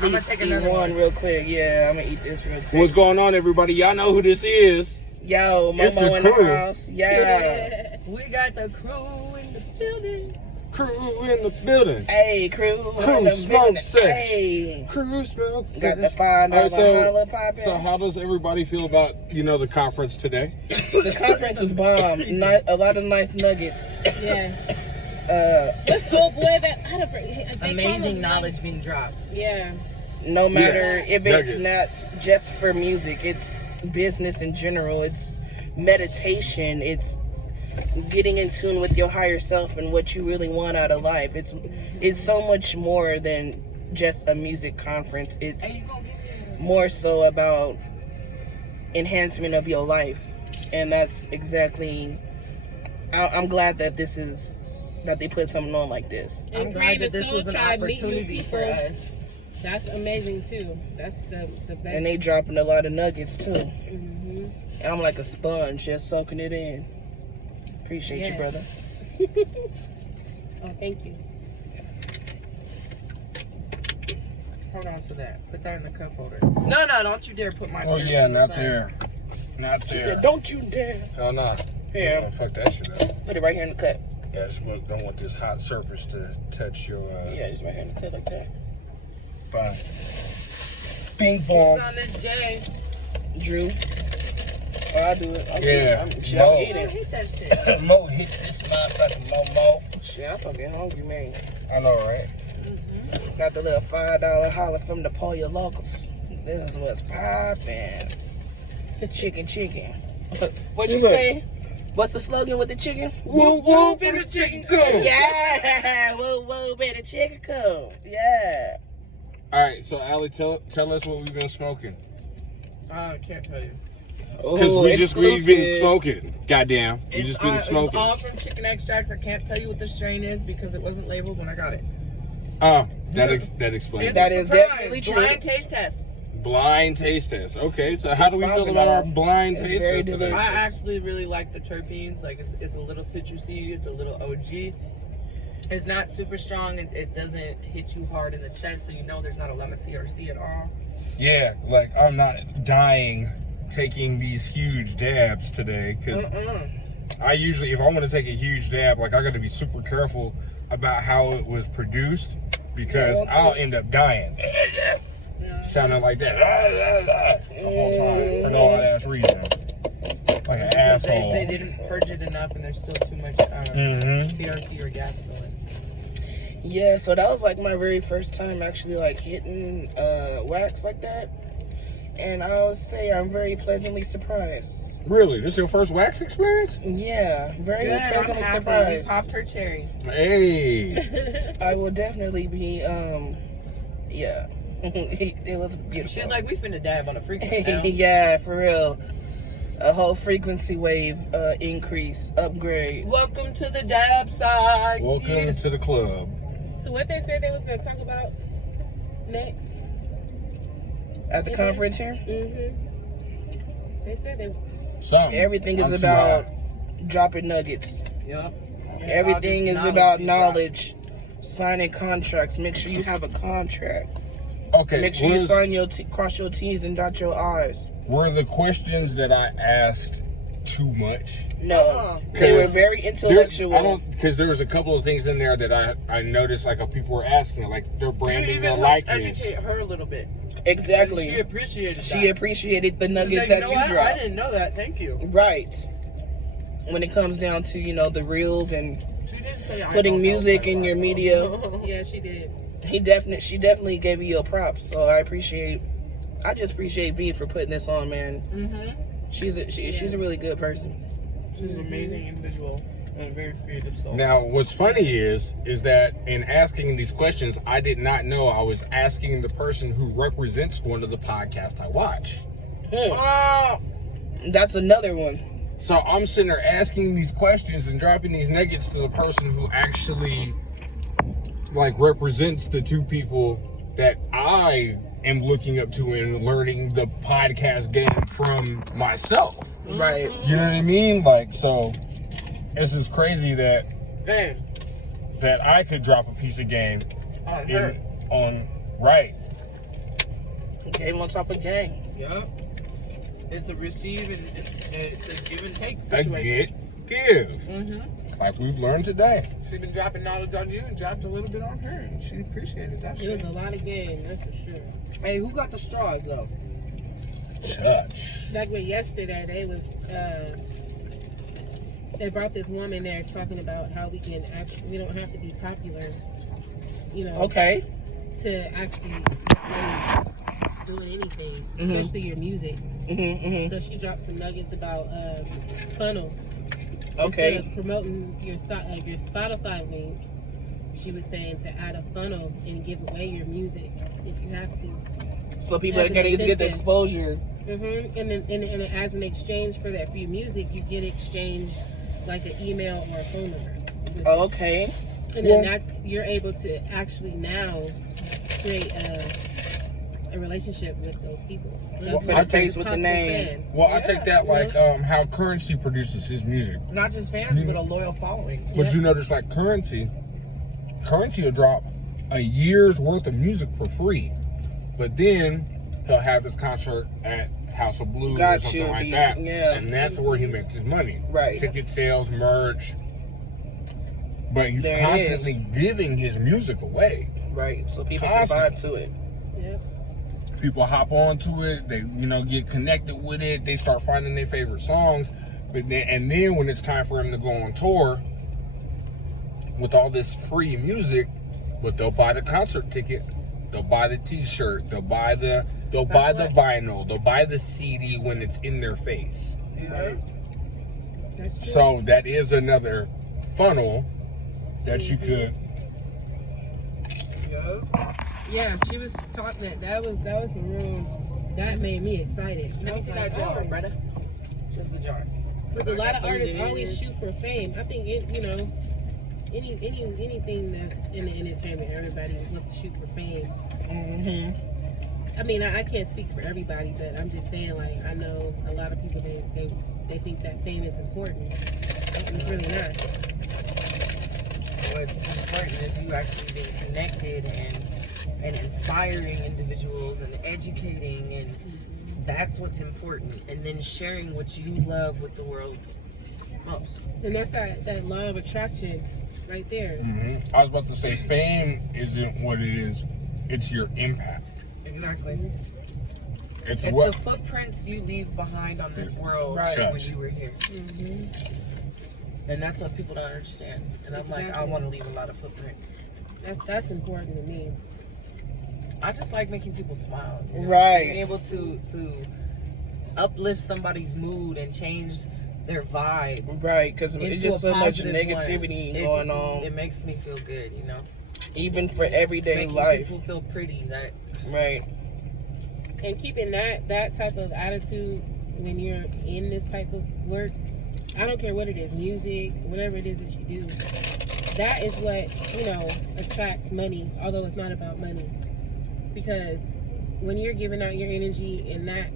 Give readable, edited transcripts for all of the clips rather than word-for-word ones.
I'm gonna take another one real quick. Yeah, I'm gonna eat this real quick. What's going on, everybody? Y'all know who this is. Yo, Momo in the house. Yeah. We got the crew in the building. Crew in the building. Hey, crew smoke sesh. Hey. Crew smoke sesh. Got the $5 holla popping. So how does everybody feel about, the conference today? The conference was bomb. A lot of nice nuggets. Yes. This old boy that had Amazing knowledge being dropped. Yeah. No matter if it's nuggets. not just for music, it's business in general. It's meditation. It's getting in tune with your higher self and what you really want out of life. It's so much more than just a music conference. It's more so about enhancement of your life, and that's exactly. I'm glad that that they put something on like this. I'm glad that this was an opportunity for us. That's amazing too. That's the best. And they dropping a lot of nuggets too. Mm-hmm. And I'm like a sponge, just soaking it in. Appreciate you, brother. Oh, thank you. Hold on to that. Put that in the cup holder. No, don't you dare put my. Oh yeah, not there. Not She there. said, "Don't you dare." Hell nah. Yeah. Don't fuck that shit up. Put it right here in the cut. Yeah, I just don't want this hot surface to touch your Yeah, just right here in the cut like that. Fine. Ping pong. on this J. Drew. Oh, I do it. I'm Mo. I eating. hate that shit. Mo hit this motherfucking Momo. Shit, I'm fucking hungry, man. I know, right? Got the little $5 holler from the Pollo Locals. This is what's poppin'. Chicken. What'd you say? What's the slogan with the chicken? Woo woo for the chicken coop. Yeah, woo, baby, chicken coop. Yeah. All right, so Allie, tell us what we've been smoking. I can't tell you. Because we've been smoking. Goddamn, we just been It's smoking. all from chicken extracts. I can't tell you what the strain is because it wasn't labeled when I got it. Oh, that explains. That It's a is surprise. definitely true. Blind taste tests. Blind taste test. Okay, so how do we feel about our blind taste very test today? I actually really like the terpenes. Like it's a little citrusy. It's a little OG. It's not super strong. It doesn't hit you hard in the chest, so you know there's not a lot of CRC at all. Yeah, like I'm not dying taking these huge dabs today because I usually, if I'm going to take a huge dab, like I got to be super careful about how it was produced because I'll end up dying. Sounding like that the whole time for no ass reason. Like an asshole. They didn't purge it enough, and there's still too much CRC or gas in it. Yeah, so that was like my very first time actually like hitting wax like that. And I would say I'm very pleasantly surprised. Really? This your first wax experience? Yeah, very pleasantly We surprised. popped her cherry. Hey. I will definitely be, yeah. It was beautiful. She's like, we finna dab on a frequency now. Yeah, for real. A whole frequency wave increase, upgrade. Welcome to the dab side. Welcome to the club. So what they said they was gonna talk about next? At the conference here? Mm-hmm. They said they. Something. Everything is I'm too about high. dropping nuggets. Yep. Everything is about knowledge. Signing contracts. Make sure you have a contract. Okay. Make sure you sign cross your T's and dot your I's. Were the questions that I asked too much? No, they were very intellectual. Because there was a couple of things in there that I noticed, like people were asking, like they're branding their helped likeness. educate her a little bit. Exactly. And she appreciated that. She appreciated the nugget like, that you you what? dropped. I didn't know that. Thank you. Right. When it comes down to, the reels and She did say putting music in your media, Yeah, she did. she definitely gave you your props. So I just appreciate V for putting this on, man. Mm-hmm. She's a really good person. She's an amazing individual and a very creative soul. Now, what's funny is that in asking these questions, I did not know I was asking the person who represents one of the podcasts I watch. Oh, That's another one. So I'm sitting there asking these questions and dropping these nuggets to the person who actually represents the two people that I am looking up to and learning the podcast game from myself. Right. You know what I mean? So this is crazy that I could drop a piece of game on her. on right. Game on top of game. Yep. It's a receive and it's a give and take A situation. give. Mm-hmm. Like we've learned today. She's been dropping knowledge on you and dropped a little bit on her, and she appreciated that It was shit. a lot of game, that's for sure. Hey, who got the straws though? Church. Like with yesterday, they brought this woman there talking about how we don't have to be popular, you know, Okay. to actually doing anything, especially your music. So she dropped some nuggets about funnels. Okay. Instead of promoting your Spotify link, she was saying to add a funnel and give away your music if you have to. So people As are an getting to get the incentive. exposure. And then as an exchange for that, for your music, you get exchanged like an email or a phone number. Okay. And then you're able to actually now create a relationship with those people. Well, I taste with the Possible name. fans. Well, I take that like how Currency produces his music. Not just fans, but a loyal following. But you notice like Currency will drop a year's worth of music for free. But then he'll have his concert at House of Blues or something like that. Yeah. And that's where he makes his money. Right. Ticket sales, merch. But he's There it constantly giving his music away. Right. So people Constant. can vibe to it. Yep. People hop onto it, they get connected with it, they start finding their favorite songs. But then when it's time for them to go on tour with all this free music, but they'll buy the concert ticket, they'll buy the t-shirt, they'll buy the vinyl, they'll buy the CD when it's in their face. Right. That's true. So that is another funnel that you could. Yeah, she was talking that was some real, that made me excited. Let me see that jar, brother. Just the jar. Because a lot of artists always shoot for fame. I think anything that's in the entertainment, everybody wants to shoot for fame. I mean, I can't speak for everybody, but I'm just saying, like, I know a lot of people they think that fame is important. It's really not. What's important is you actually being connected and inspiring individuals and educating, and that's what's important. And then sharing what you love with the world most. And that's that law of attraction right there. I was about to say, fame isn't what it is; it's your impact. Exactly. It's It's what the footprints you leave behind on this world Right. when you were here. And that's what people don't understand. And I'm like, I want to leave a lot of footprints. That's important to me. I just like making people smile. You know? Right. Being able to uplift somebody's mood and change their vibe. Right. Because it's into just a so much positive negativity one. going on. It makes me feel good, you know? Even for everyday Making life. people feel pretty. That Right. And keeping that type of attitude when you're in this type of work, I don't care what it is, music, whatever it is that you do, that is what, attracts money, although it's not about money. Because when you're giving out your energy in that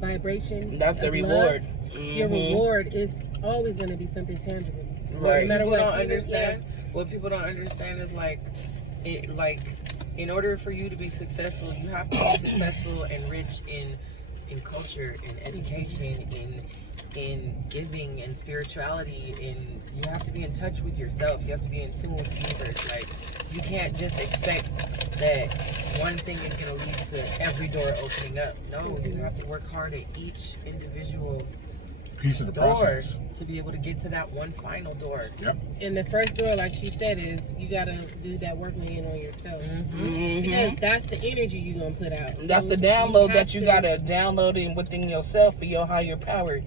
vibration, That's the of reward. love, your reward is always going to be something tangible. Right. No matter people what. don't understand. What people don't understand is in order for you to be successful, you have to be successful and rich in culture, in education, in giving and spirituality, and you have to be in touch with yourself. You have to be in tune with the universe. Like, you can't just expect that one thing is going to lead to every door opening up. No, you have to work hard at each individual piece of the door process. to be able to get to that one final door. Yep. And the first door, like she said, is you got to do that work in on yourself. Because that's the energy you're going to put out. That's So the download have that you gotta download in within yourself for your higher power.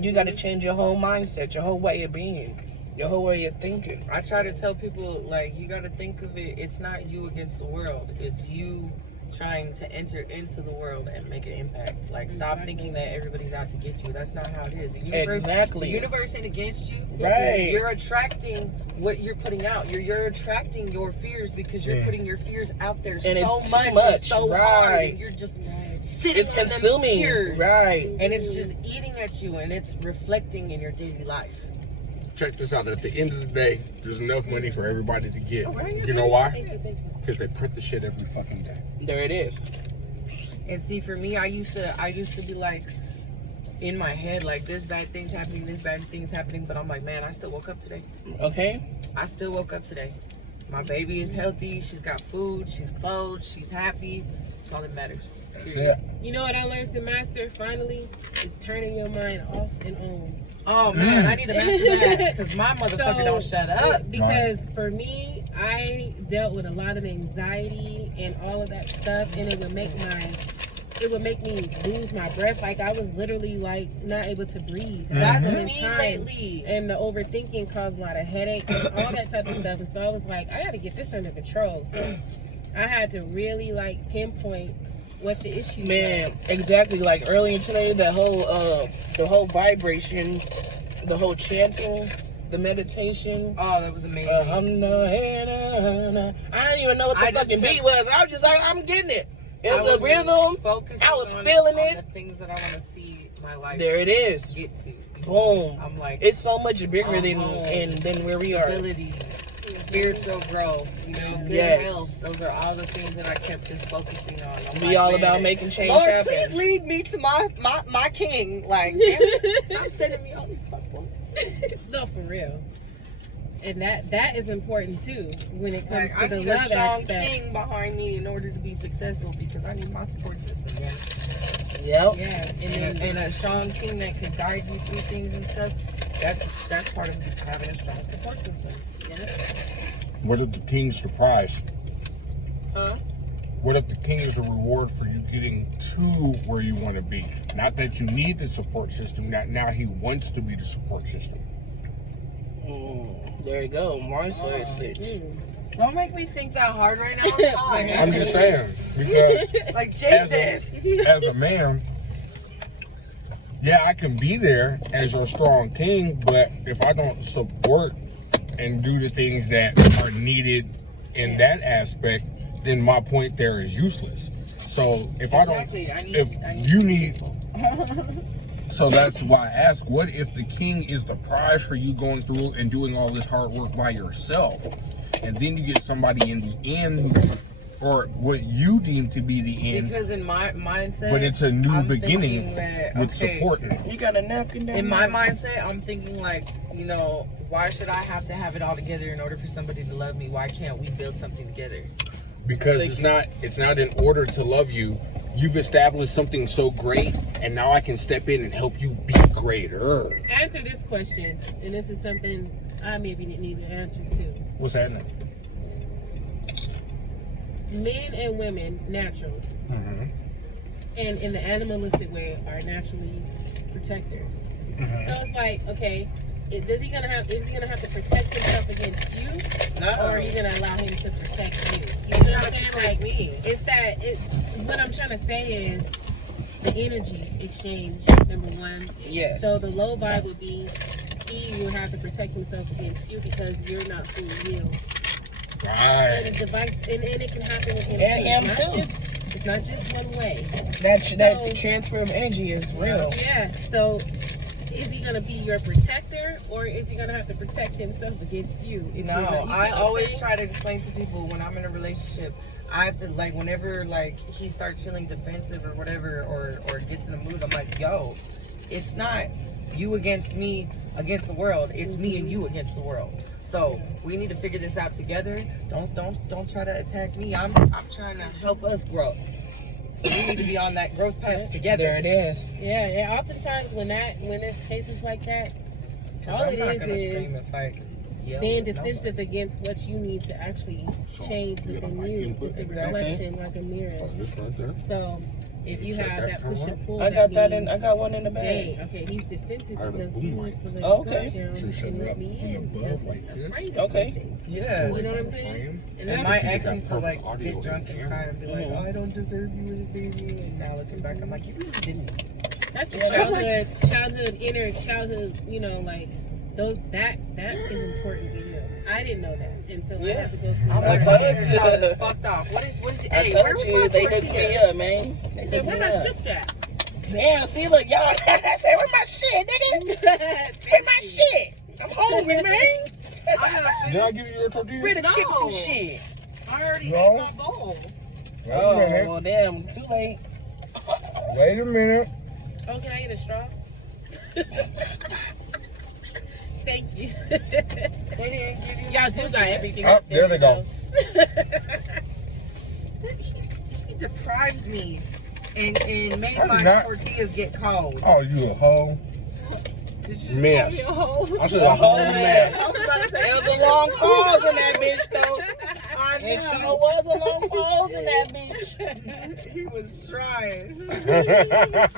You gotta change your whole mindset, your whole way of being, your whole way of thinking. I try to tell people, like, you got to think of it, it's not you against the world. It's you trying to enter into the world and make an impact. Like, stop thinking that everybody's out to get you. That's not how it is. The universe ain't against you. Right. You're attracting what you're putting out. You're attracting your fears because you're putting your fears out there And so it's much, too much. and so hard. Right. And you're just sitting It's on them consuming. fears. Right. And it's just eating at you, and it's reflecting in your daily life. Check this out. At the end of the day, there's enough money for everybody to get. Oh, right. You know why? Thank you. Because they print the shit every fucking day. There it is. And see, for me, I used to be like, in my head, like, this bad thing's happening, but I'm like, man, I still woke up today. Okay. I still woke up today. My baby is healthy. She's got food. She's clothed. She's happy. That's all that matters. That's Period. it. You know what I learned to master finally is turning your mind off and on. Oh man, I need to master that because my motherfucker don't shut up. Because for me, I dealt with a lot of anxiety and all of that stuff, and it would make me lose my breath. Like I was literally like not able to breathe. That's in me time. lately. And the overthinking caused a lot of headaches and all that type of stuff. And so I was like, I got to get this under control. So I had to really like pinpoint what the issue Man, exactly. Like earlier today, the whole vibration, the whole chanting, the meditation. Oh, that was amazing. I didn't even know what the fucking beat was. I was just like, I'm getting it. It was a rhythm. I was feeling it. The things that I want to see my life. There it is. Get to. Boom. I'm like, It's so much bigger than where we are. stability, spiritual growth, good Yes. health. Those are all the things that I kept just focusing on. I'm We like, all man, about making change Lord, happen. please lead me to my king. Like, stop sending me all these fucking. No, for real. And that is important too when it comes Like, to I the need a love strong aspect. king behind me in order to be successful because I need my support system. Yeah. Yep. Yeah, And a strong king that can guide you through things and stuff. That's part of having a strong support system. Yeah. What if the king's the prize? Huh? What if the king is a reward for you getting to where you want to be? Not that you need the support system. Now he wants to be the support system. There you go. Mindset switch. Don't make me think that hard right now. I'm just saying because Like as Jesus. as a man, yeah, I can be there as a strong king, but if I don't support and do the things that are needed in that aspect, then my point there is useless. So if Exactly. I need, so that's why I ask, what if the king is the prize for you going through and doing all this hard work by yourself, and then you get somebody in the end, or what you deem to be the end, Because in my mindset, but it's a new I'm beginning thinking that, with okay, supporting. You got a napkin there? In my mindset, I'm thinking like, why should I have to have it all together in order for somebody to love me? Why can't we build something together? Because it's not in order to love you. You've established something so great, and now I can step in and help you be greater. Answer this question, and this is something I maybe didn't need an answer to. What's happening? Men and women, natural, Mm-hmm. and in the animalistic way, are naturally protectors. Mm-hmm. So it's like, okay, is he gonna have to protect himself against you, No. or are you gonna allow him to protect you? You know what I'm saying? Like, me. it's that. What I'm trying to say is the energy exchange. Number one. Yes. So the low vibe would be he will have to protect himself against you because you're not fully healed. Right. And it can happen with him. And him too. It's not just one way. That transfer of energy is real. Yeah. So is he gonna be your protector, or is he gonna have to protect himself against you? No, I always try to explain to people when I'm in a relationship, I have to, like, whenever, like, he starts feeling defensive or whatever, or gets in a mood, I'm like, yo, it's not you against me against the world. It's me and you against the world. So we need to figure this out together. Don't try to attack me. I'm trying to help us grow. So we need to be on that growth path together. There it is. Yeah. Oftentimes when there's cases like that, all I'm it not is gonna scream and fight. Yell, being no. defensive against what you need to actually change within you. It's a reflection, like a mirror. This right there. So if you have that push and pull, I got that means, I got one in the bag. dang, okay, he's defensive I have a because boom he mic. wants to let Oh, go okay. down and let me in because like he's this. afraid of Okay. something. Yeah. You know what I'm saying? And my that's- ex got used to, like, perfect get audio drunk in and cry and be like, Mhm. oh, I don't deserve you as a baby. And now looking back, I'm like, you really didn't. That's the Yeah, inner childhood, like that is important to you. I didn't know that until I had to go through I'm I like, told my you. inner child is fucked off. What is I hey, told where was you my they hooked me tortilla? up, man. They And hooked where me my up. chips at? Damn, see, look, y'all. I said, where my shit, nigga? Where my shit? I'm hungry, man. Did I give you your tortilla? Where the No. chips and shit? I already No. ate my bowl. Oh, well, damn, too late. Wait a minute. Oh, can I get a straw? Thank you. They didn't give you. Y'all do got everything. Oh, there they go. He deprived me and made I did my not. tortillas get cold. Oh, you a hoe. Did you Mess. just call me a hoe? I said a whole man. mess. I was about to say, there was a long pause in that bitch, though. It sure was a long pause in that bitch. He was trying.